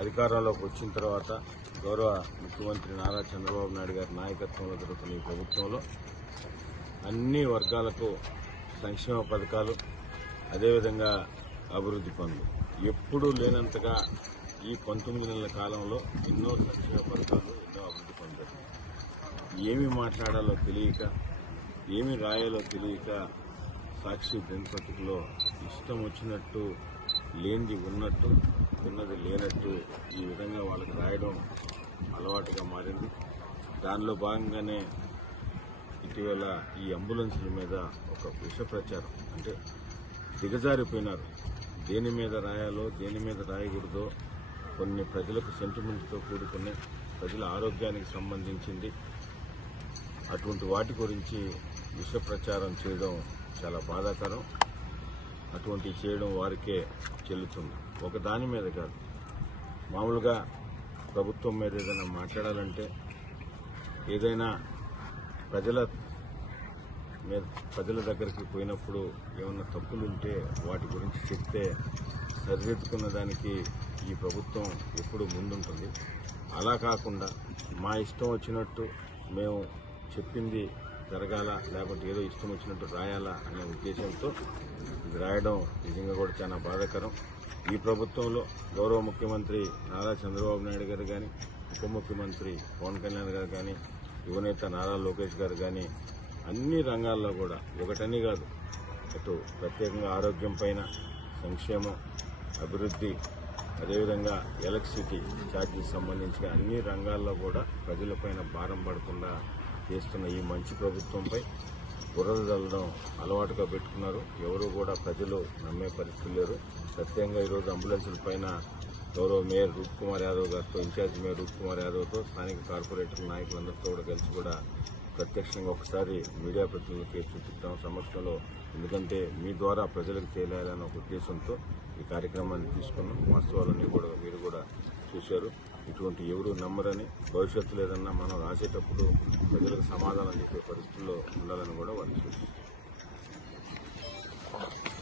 అధికారంలోకి వచ్చిన తర్వాత గౌరవ ముఖ్యమంత్రి నారా చంద్రబాబు నాయుడు గారి నాయకత్వంలో జరుగుతున్న ఈ ప్రభుత్వంలో అన్ని వర్గాలకు సంక్షేమ పథకాలు, అదేవిధంగా అభివృద్ధి పనులు ఎప్పుడూ లేనంతగా ఈ 19 నెలల కాలంలో ఎన్నో సంక్షేమ పథకాలు, ఎన్నో అభివృద్ధి పనులు. ఏమి మాట్లాడాలో తెలియక, ఏమి రాయాలో తెలియక సాక్షి దినపత్రికలో ఇష్టం వచ్చినట్టు, లేనిది ఉన్నట్టు, ఉన్నది లేనట్టు ఈ విధంగా వాళ్ళకి రాయడం అలవాటుగా మారింది. దానిలో భాగంగానే ఇటీవల ఈ అంబులెన్సుల మీద ఒక విష ప్రచారం, అంటే దిగజారిపోయినారు. దేని మీద రాయాలో, దేని మీద రాయకూడదో, కొన్ని ప్రజలకు సెంటిమెంట్తో కూడుకునే ప్రజల ఆరోగ్యానికి సంబంధించింది, అటువంటి వాటి గురించి విష ప్రచారం చేయడం చాలా బాధాకరం. అటువంటివి చేయడం వారికే చెల్లుతుంది. ఒక దాని మీద కాదు, మామూలుగా ప్రభుత్వం మీద ఏదైనా మాట్లాడాలంటే, ఏదైనా ప్రజల దగ్గరికి పోయినప్పుడు ఏమన్నా తప్పులుంటే వాటి గురించి చెప్తే సరిదిద్దుకున్న దానికి ఈ ప్రభుత్వం ఎప్పుడు ముందుంటుంది. అలా కాకుండా మా ఇష్టం వచ్చినట్టు మేము చెప్పింది జరగాల, లేకుంటే ఏదో ఇష్టం వచ్చినట్టు రాయాలా అనే ఉద్దేశంతో ఇది రాయడం నిజంగా కూడా చాలా బాధాకరం. ఈ ప్రభుత్వంలో గౌరవ ముఖ్యమంత్రి నారా చంద్రబాబు నాయుడు గారు కానీ, ఉప ముఖ్యమంత్రి పవన్ కళ్యాణ్ గారు కానీ, యువనేత నారా లోకేష్ గారు కానీ అన్ని రంగాల్లో కూడా ఒకటని కాదు, అటు ప్రత్యేకంగా ఆరోగ్యం పైన, సంక్షేమం, అభివృద్ధి, అదేవిధంగా ఎలక్ట్రిసిటీ ఛార్జీస్ సంబంధించిన అన్ని రంగాల్లో కూడా ప్రజలపైన భారం పడకుండా చేస్తున్న ఈ మంచి ప్రభుత్వంపై బురద చల్లడం అలవాటుగా పెట్టుకున్నారు. ఎవరు కూడా ప్రజలు నమ్మే పరిస్థితి లేరు. ప్రత్యేకంగా ఈరోజు అంబులెన్సుల పైన గౌరవ మేయర్ రూప్ కుమార్ యాదవ్ గారితో, ఇన్ఛార్జ్ మేయర్ రూప్ కుమార్ యాదవ్తో, స్థానిక కార్పొరేటర్ నాయకులందరితో కూడా కలిసి కూడా ప్రత్యక్షంగా ఒకసారి మీడియా ప్రతినిధులకి చూపించడం సమక్షంలో, ఎందుకంటే మీ ద్వారా ప్రజలకు తెలియాలన్న ఒక ఉద్దేశంతో ఈ కార్యక్రమాన్ని తీసుకున్నాం. వాస్తవాలన్నీ కూడా మీరు కూడా చూశారు. ఇటువంటి ఎవరు నమ్మరని, భవిష్యత్తులో ఏదన్నా మనం రాసేటప్పుడు ప్రజలకు సమాధానం చెప్పే పరిస్థితుల్లో ఉండాలని కూడా వాళ్ళు సూచిస్తారు.